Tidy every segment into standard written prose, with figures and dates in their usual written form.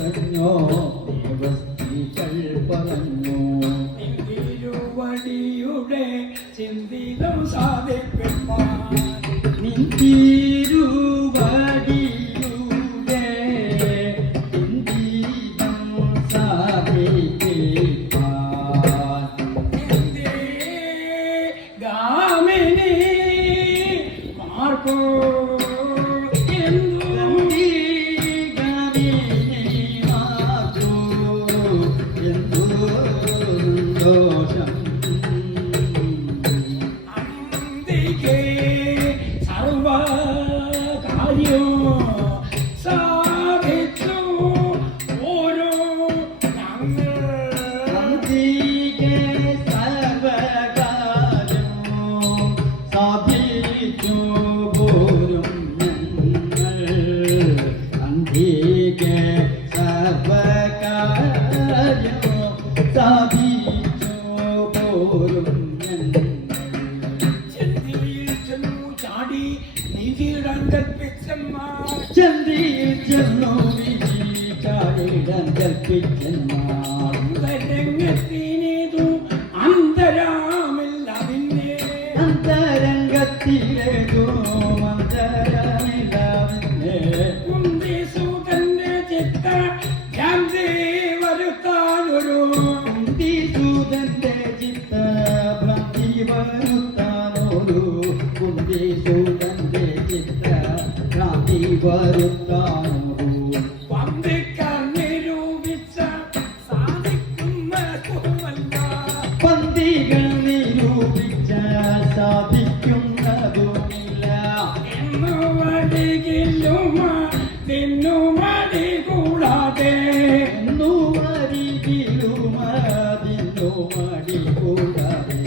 പറഞ്ഞോ ദേവസ്ത്രീകൾ പറഞ്ഞു തിരുവടിയുടെ ചിന്തിതം സാധിപ്പിപ്പാൻ തിരുവടിയുടെ ചിന്തിതം സാധിപ്പിപ്പാൻ ഗാമിനി മാർക്കോ ചന്തിയിൽ ചെന്നു വിജയിച്ചാടിടം കൽപ്പിച്ചെന്നരംഗത്തിനേതു അന്തരാമില്ലതിന്നെ അന്തരംഗത്തിലേതു അന്തരമില്ലതിന്നെ കുന്തിസൂതന്റെ ചിത്ത ഭ്രാന്തി വരുത്താനൊരു കുന്തിസൂതന്റെ ചിത്ത ഭ്രാന്തി വരുത്താനൊരു കുന്തിസൂതന്റെ ചിത്ത ഭ്രാന്തി വരുത്താനൊരു പന്തിക്കാർ നിരൂപിച്ച സാധിക്കുന്നതുമല്ല പന്തികൾ നിരൂപിച്ച സാധിക്കുന്നതുമില്ല എന്നു വടികില്ലുമ തിന്നു മടി കൂടാതെ എന്നു വരികിലുമ തിന്നു മടി കൂടാതെ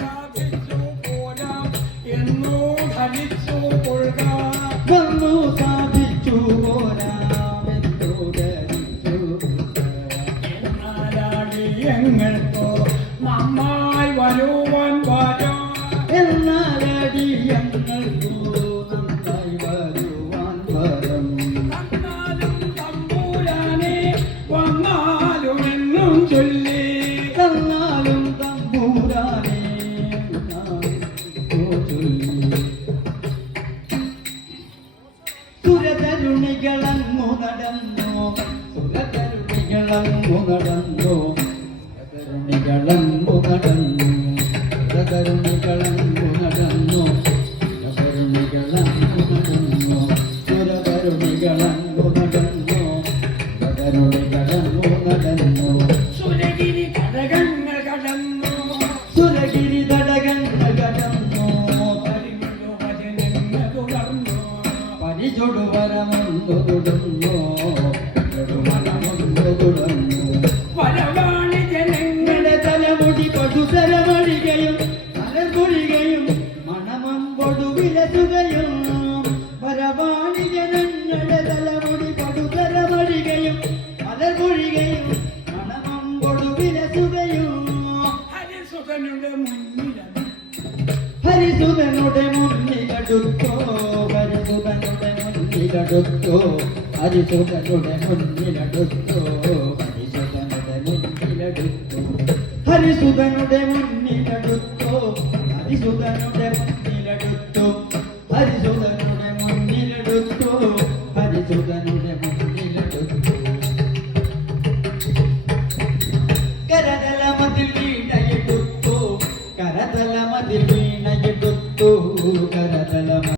സാധിച്ചു പോരാ എന്നോ ധരിച്ചു കൊള്ളുക വന്നു സാധിച്ചു പോരാമെന്നു ധരിച്ചു എന്നാലടിയങ്ങൾക്കോ നന്നായി വരുവാൻ വരാം എന്നാലടിയങ്ങൾക്കു നന്നായി വരുവാൻ വരം തന്നാലും തമ്പൂരാനെ വന്നാലും എന്നും ചൊല്ലി തന്നാലും തമ്പൂരാനെ ചൊല്ലി സുരതരുണികളങ്ങു നടന്നു സുരതരുണികളങ്ങു നടന്നു സുരതരുണികളങ്ങു നടന്നു സുരതരുണികളങ്ങു നടന്നു സുരതരുണികളങ്ങു നടന്നു സുരതരുണികളങ്ങു നടന്നു സുരതരുണികളങ്ങു നടന്നു സുരഗിരി കടകങ്ങൾ കടന്നു സുരഗിരി തടകങ്ങൾ കടന്നു ഭജനങ്ങൾ തുടർന്നു പരിചൊടു വരമൊന്നു തുടർന്നു മണമൊന്നു തുടർന്നു വരവാണി ജനങ്ങളുടെ തലമുടി പടുതരമടികയും മലർപൊഴികയും മണമം പൊടുവിലതുകയും വരവാണി ജനങ്ങളുടെ തലമുടി പടുതരമടികയും മലർപൊഴികയും മണമം പൊടുവിലതുകയും ഹരിസുതനുടെ മുന്നിലാണ് ഹരിസുതനുടെ മുന്നിലടുത്തോ ഹരിസുതനുടെ മുന്നിലടുത്തോ ഹരിസുതനുടെ മുന്നിലടുത്തോ ഹരിസുതനുടെ മുന്നിലടുത്തോ ഹരിസുതനുടെ മുന്നിലടുത്തോ ഹരിസുതനുടെ മുന്നിലടുത്തോ ഹരിസുതനുടെ മുന്നിലടുത്തോ കരതലമതിൽ വീണയെടുത്തു കരതലമതിൽ വീണയെടുത്തു കരതലമ